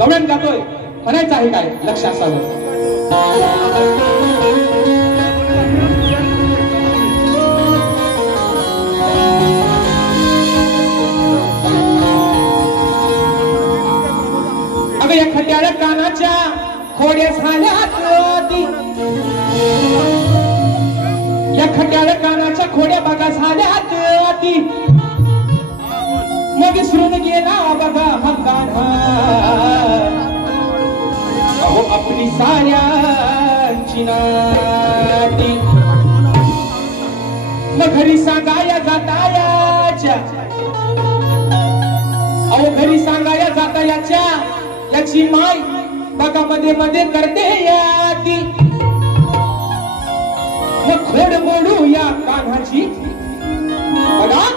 गवळण गातोय म्हणायचं आहे काय लक्ष असावं. अगं या खट्याळ कानाच्या खोड्या झाल्यात, या खट्याळ कानाच्या खोड्या बघा झाल्यात, मग विसरून गेला बघा हा कान्हा, अहो आपली साऱ्यांची नाती. मग घरी सांगाया जातायाच्या, अहो घरी सांगाया जातायाच्या, याची माय बघा मध्ये मध्ये करते याती. मग खोड मोडू या कान्हाची, बघा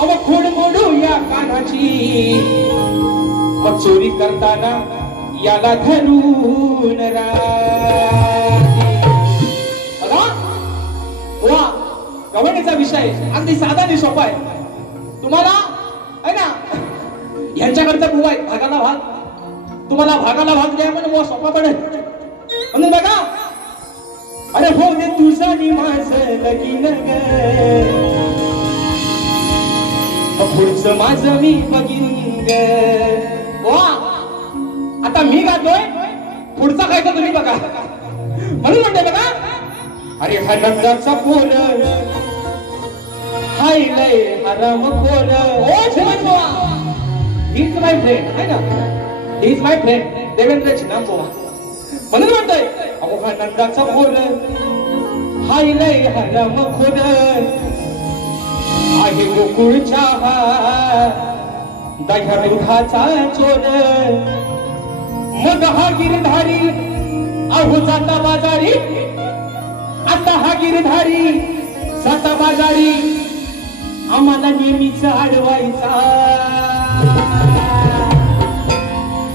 अव खोड मोडू या कान्हाची, मग चोरी करताना याला धरून बघा. वा गवळणीचा विषय अगदी साधा आणि सोपा आहे. तुम्हाला आहे ना यांच्याकडचा बुवा आहे भागाला भाग, तुम्हाला भागाला भाग द्या म्हणून सोपा पडेल म्हणून बघा. अरे हो दे तुझा नि माझं लगीन ग, पुढचं माझं मी बघीन ग. वा आता मी गातोय, पुढचा काय तुम्ही बघा म्हणून म्हणते बघा. अरे हा नंदाचा पोर हाय लय हराम खोर, ओ छेवा ही इज माय फ्रेंड आहे ना, he is my friend Devendra छिनामबुवा म्हणून म्हणतोय. अहो हा नंदाचा पोर हाय लय हराम खोर, आहे गोकुळच्या दह्या दुधाचा चोर. मग हा गिरधारी अहो जाता बाजारी, आता हा गिरधारी जाता बाजारी, आम्हाला नेहमीच अडवायचा.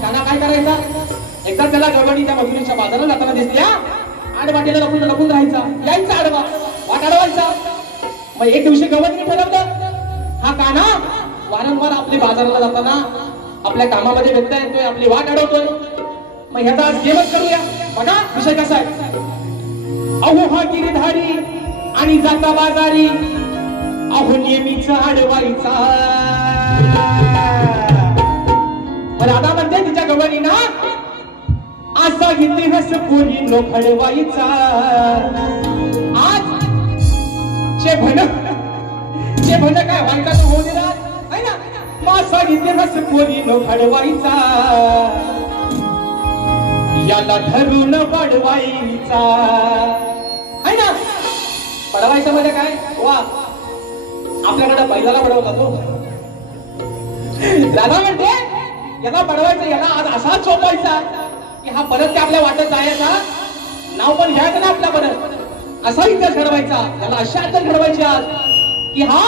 त्यांना काय करायचा, एकदा त्याला गवळणीच्या मजुरीच्या बाजाराला जाताना दिसल्या, आडवाटेला लपून लपून राहायचा, यायचा आडवा वाट अडवायचा. मग एक दिवशी गवळणी ठरवलं, हा कान्हा वारंवार आपली बाजाराला जाताना आपल्या कामामध्ये व्यत्यय येतोय, आपली वाट अडवतोय, मग ह्याचा आज गेमच करूया. बघा विषय कसा आहे. अहो हा गिरधारी आणि जाता बाजारी, अहो नेहमीच अडवायचा. राधा म्हणते तिच्या गवळणीना, असा इतिहास कोणी नो घडवायचा. आज जे भन काय व्हायचा तो होऊ देणार आहे ना, माझा इतिहास कोणी नो घडवायचा, याला धरून पडवायचा आहे ना. पडवायचं म्हणजे काय, वा आपल्याकडे बैलाला पडवला तो. राधा म्हणते याला पडवायचं, याला आज असा चोपायचा की हा परत आपल्या वाटत जायचा, नाव पण घ्यायचं ना आपल्या परत, असा इतिहास घडवायचा, याला अशा अडचण घडवायची आज की हा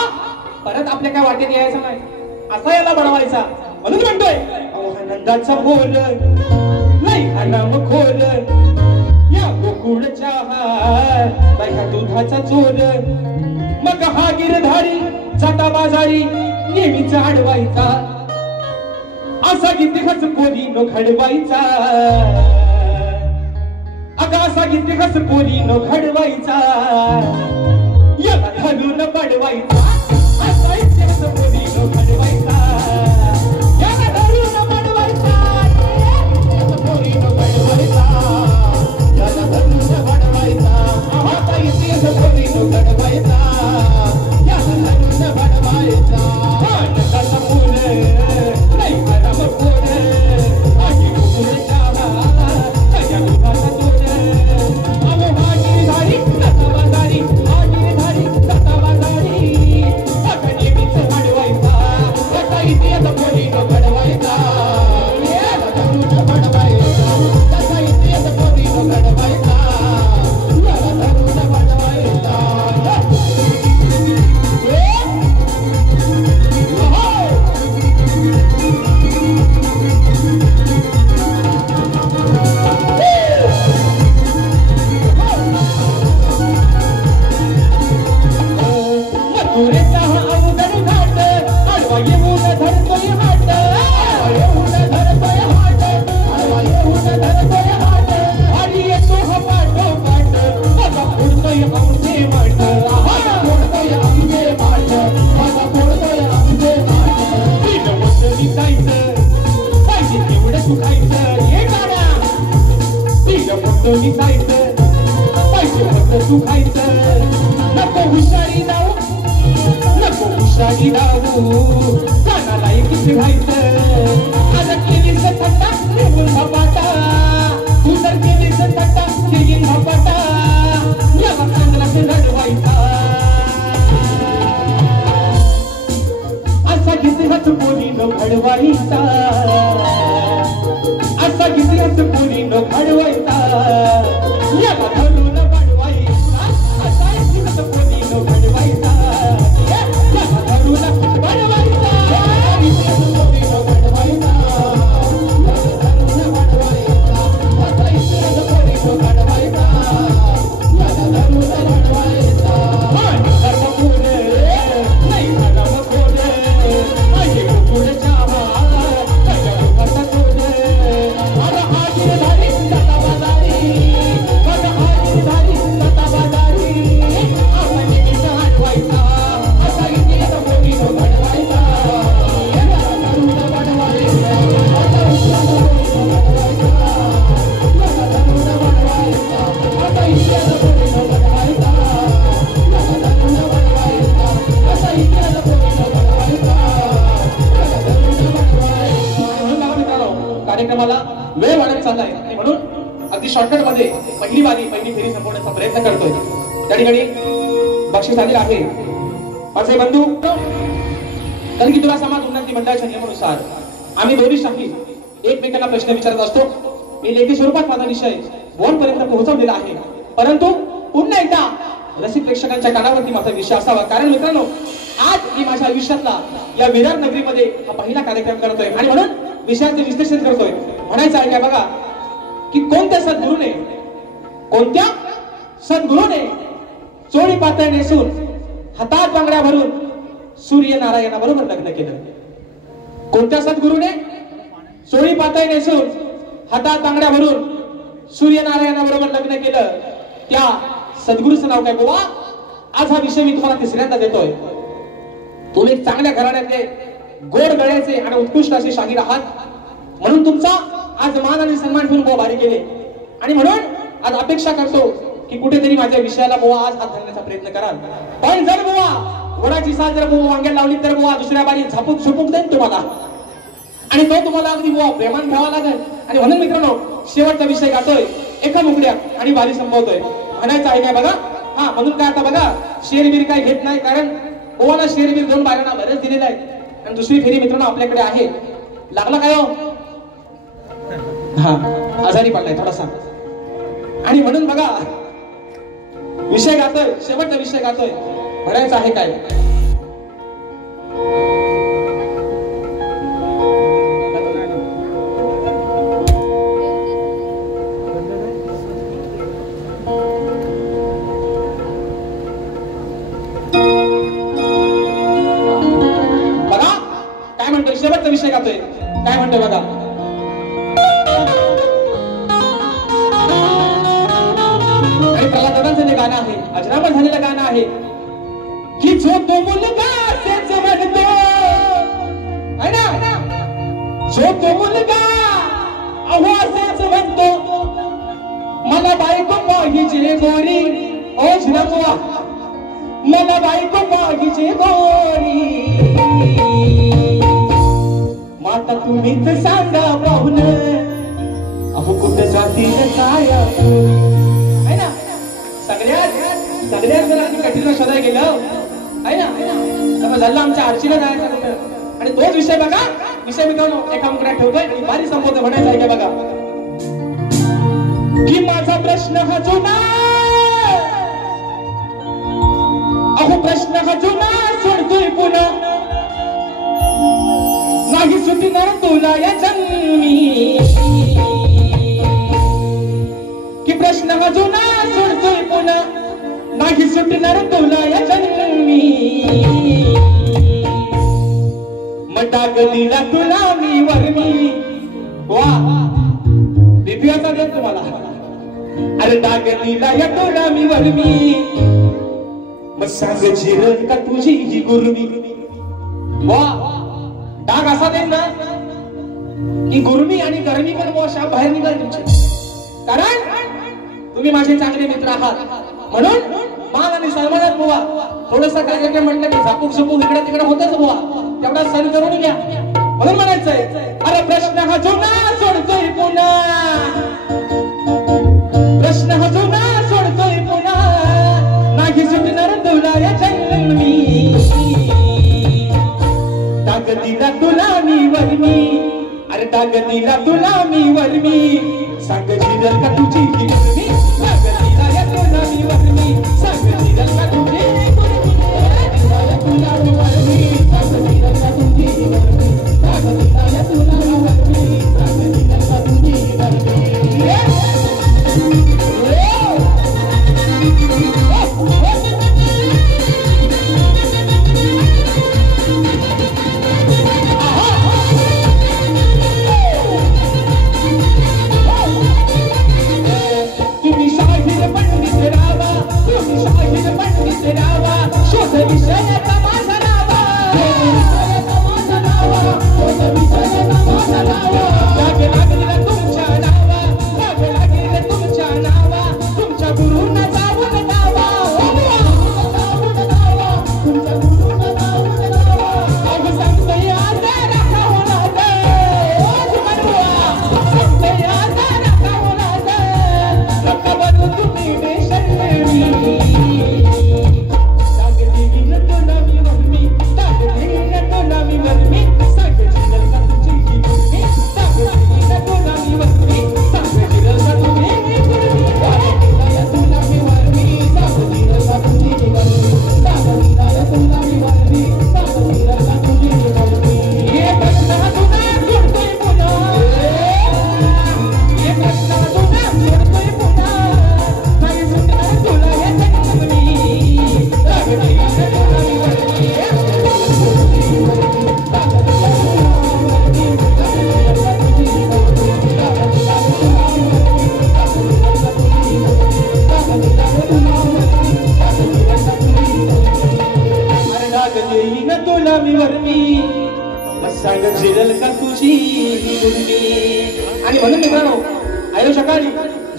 परत आपल्या काय वाटेत यायचा नाही, असा याला बनवायचा. म्हणून म्हणतोय नंदाचा बोल नाही हराम खोल, या गोकुळच्या दह्या दुधाचा चोर. मग हा गिरधारी जाता बाजारी, नेहमीच अडवायचा, असा इतिहास कोणी नो घडवायचा. अगं असा इतिहास कोणी नो घडवायचा, याला घालून पडवायचा, असा इतिहास कोणी नो घडवायचा, याला घालून पडवायचा, कोणी नो घडवायचा, याला घालून पडवायचा, असा इतिहास कोणी नो घडवायचा, याला घालून पडवायचा. नंदाचा फुल नाही हराम खोर, आहे गोकुळच्या दह्या दुधाचा चोर. अहो हा गिरधारी जाता बाजारी, हा गिरधारी जाता बाजारी, आता नेहमीच अडवायचा. नुसतं दिसायचं पैसे फक्त तू खायचं नको हुशारी जाऊ नको हुशारी जाऊ कानाला किती व्हायचं आज केलीस थट्टा निघून झपाटा तू जर केलीस थट्टा निघून झपाटा याला चांगला रडवायचा असा इतिहास कोणी न घडवायचा असा इतिहास कोणी न घडवायचा याला धरून वाढवायचा असा इतिहास कोणी न घडवायचा याला धरून वाढवायचा इतिहास कोणी न घडवायचा याला धरून वाढवायचा असा इतिहास कोणी न घडवायचा याला धरून वाढवायचा धर्म कोण नाही धर्म कोण माझे कुकुड चावा कार्यक्रमाला वेळ वाढत चाललाय आणि म्हणून अगदी शॉर्टकट मध्ये पहिली फेरी संपवण्याचा प्रयत्न करतोय. त्या ठिकाणी बक्षीस आलेलं आहे. माझे बंधू कणकी तुला समाज उन्नती मंडळाच्या नियमानुसार आम्ही दोन्ही शाखी एकमेकांना प्रश्न विचारत असतो. मी लेखी स्वरूपात माझा विषय बोर्डपर्यंत पोहोचवलेला आहे, परंतु पुन्हा एकदा रसिक प्रेक्षकांच्या कानावरती माझा विषय असावा. कारण मित्रांनो, आज मी माझ्या आयुष्यातला या विरार नगरीमध्ये हा पहिला कार्यक्रम करतोय आणि म्हणून विषयाचे विश्लेषण करतोय. म्हणायचं आहे का बघा की कोणत्या सद्गुरूने चोळी पातळ नेसून हातात बांगड्या भरून सूर्यनारायणाबरोबर लग्न केलं. कोणत्या सद्गुरूने चोळी पातळ नेसून हातात बांगड्या भरून सूर्यनारायणाबरोबर लग्न केलं? त्या सद्गुरूचं नाव काय गोवा? आज हा विषय मी तुम्हाला तिसऱ्यांदा देतोय. तुम्ही चांगल्या घराण्यातले गोड गळ्याचे आणि उत्कृष्ट असे शाहीर आहात, म्हणून तुमचा आज मान आणि सन्मान ठेवून बुवा बारी केले आणि म्हणून आज अपेक्षा करतो की कुठेतरी माझ्या विषयाला बुवा आज हात घालण्याचा प्रयत्न कराल. पण जर बुवा वडाची साल जर बुवा वांग्याला लावली तर बुवा दुसऱ्या बारी झापूक झुपूक देईन तुम्हाला आणि तो तुम्हाला अगदी बुवा प्रेमान घ्यावा लागेल. आणि म्हणून मित्रांनो, शेवटचा विषय गातोय एका मुकड्या आणि बारी संपवतोय. म्हणायचं आहे काय बघा, हा म्हणून काय आता बघा शेरबीर काय घेत नाही, कारण बुवाला शेरबीर 2 बायलांना बरेच दिलेला आहे आणि दुसरी फेरी मित्रांनो आपल्याकडे आहे. लागला काय हो? हा आजारी पडलाय थोडासा आणि म्हणून बघा विषय गातोय, शेवटचा विषय गातोय. म्हणायचं आहे काय, बघा काय म्हणतोय, शेवटचा विषय गातोय. काय म्हणतोय बघा, गाणं आहे, अजरामर झालेलं गाणं आहे की जो तो मुलगा असेच म्हणतो, है ना, जो तो मुलगा अहो असेच म्हणतो मला बायको पाहिजे गोरी. ओ झिरमुआ मला बायको पाहिजे गोरी. माता तुम्हीच सांगा पाहुन अहो कुठं जातील काय है ना. सगळ्यात जर आम्ही कठीण शोधायला गेलो आहे ना, तर झालं आमच्या आरशीला जायचं कुठं. आणि तोच विषय बघा, विषय मित्रांनो एका मुकड्यात ठेवतोय आणि बारी संपवतोय. म्हणायचं आहे का बघा की माझा प्रश्न हा जुना, अहो प्रश्न हा जुना सोडतोय पुन्हा नाही सुटणार तुला या जन्मी. की प्रश्न हा जुना सोडतोय पुन्हा नाही सुटणार तुला या जन्मी. मग डाग दिला तुला मी वर्मी. वा दिव्याचा देत तुम्हाला. अरे डाग दिला या तुला मी वर्मी. मग सांग जिरण का तुझी ही गुरमी. वा डाग असा देत ना की गुरमी आणि गरमी पण अशा बाहेर निघाल तुमची. कारण तुम्ही माझे चांगले मित्र आहात म्हणून मान आणि सन्मानात बुवा थोडंसं काय म्हटलं की झापूक झुपूक इकडे तिकडे होतच बुवा तेवढा सण करून घ्या म्हणून म्हणायचंय अरे प्रश्न हा जुना सोडतोय पुन्हा प्रश्न हा जुना सोडतोय पुन्हा नाही सुटणार तुला या जन्मी ताकदीला तुला मी वर्मी अरे ताकदीला तुला मी वर्मी सांग जिरल का तुझी ही वर्मी ताकदीला या तुला मी वर्मी सांग जिरल का तुझी ही वर्मी तुला मी वर्मी ताकदीला का तुझी ही वर्मी ताकदीला या तुला मी वर्मी सांग जिरल का तुझी ही वर्मी आणि म्हणून मित्रांनो आयोजकांनी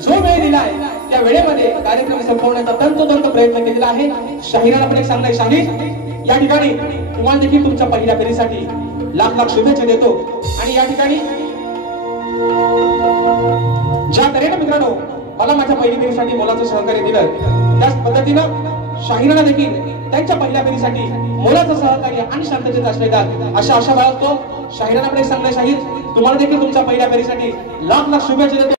जो वेळ दिलाय त्या वेळेमध्ये कार्यक्रम संपवण्याचा तंतोतंत प्रयत्न केलेला आहे शाहिराला पण एक सांगणार शाहीर या ठिकाणी तुम्हाला देखील तुमच्या पहिल्या फेरीसाठी लाख लाख शुभेच्छा देतो आणि या ठिकाणी ज्या तऱ्हेने मित्रांनो मला माझ्या पहिल्या फेरीसाठी मोलाचं सहकार्य दिलं त्याच पद्धतीनं शाहिराला देखील त्यांच्या पहिल्या फेरीसाठी मोलाचं सहकार्य आणि शांततेचा आश्रय द्या अशा आशा बाळगतो शाहिराला पण एक सांगणार शाहीर तुम्हाला देखील तुमच्या पहिल्या फेरीसाठी लाख लाख शुभेच्छा देतो